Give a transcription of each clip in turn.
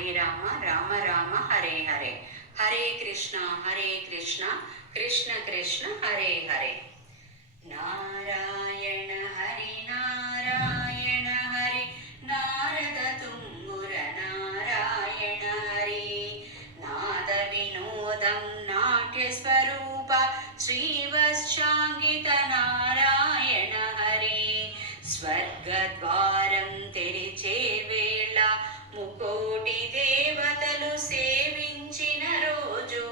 హరే రామ రామ రామ హరే హరే. హరే కృష్ణ కృష్ణ కృష్ణ హరే హరే. నారాయణ హరి నారాయణ హరి నారద తుంగుర నారాయణ హరి. నాద వినోదం నాట్య స్వరూప శ్రీవత్సాంగిత నారాయణ హరి. స్వర్గద్వారం తెరిచే వేళ ముకోటి దేవతలు సేవించిన రోజు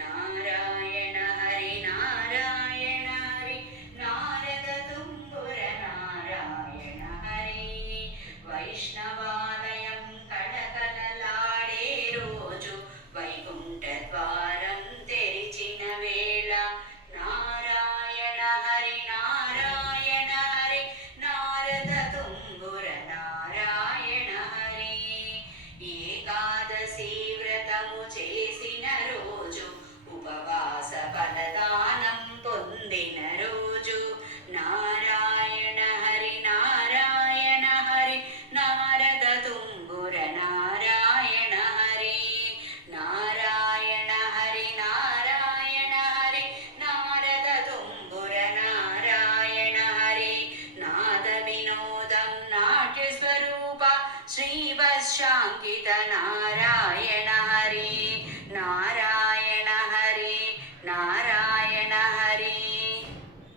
నారాయణ హరి నారాయణ హరి నారద తుంగుర నారాయణ హరి. వైష్ణవాలయం కళకళలాడే రోజు వైకుంఠ ద్వారం తెరిచిన వేళ నారాయణ హరి నారాయణ హరి నారద తుంగుర నారాయణ హరి. ఏకాదశి వ్రతము చేసిన రోజు ఉపవాస ఫలదానం పొందిన రోజు నారాయణ హరి నారాయణ హరి నారద తుంగుర నారాయణ హరి. నారాయణ హరి నారాయణ హరి నారద తుంగుర నారాయణ హరి. నాద వినోదం నాట్య స్వరూప శ్రీవత్సాంకిత నారాయణ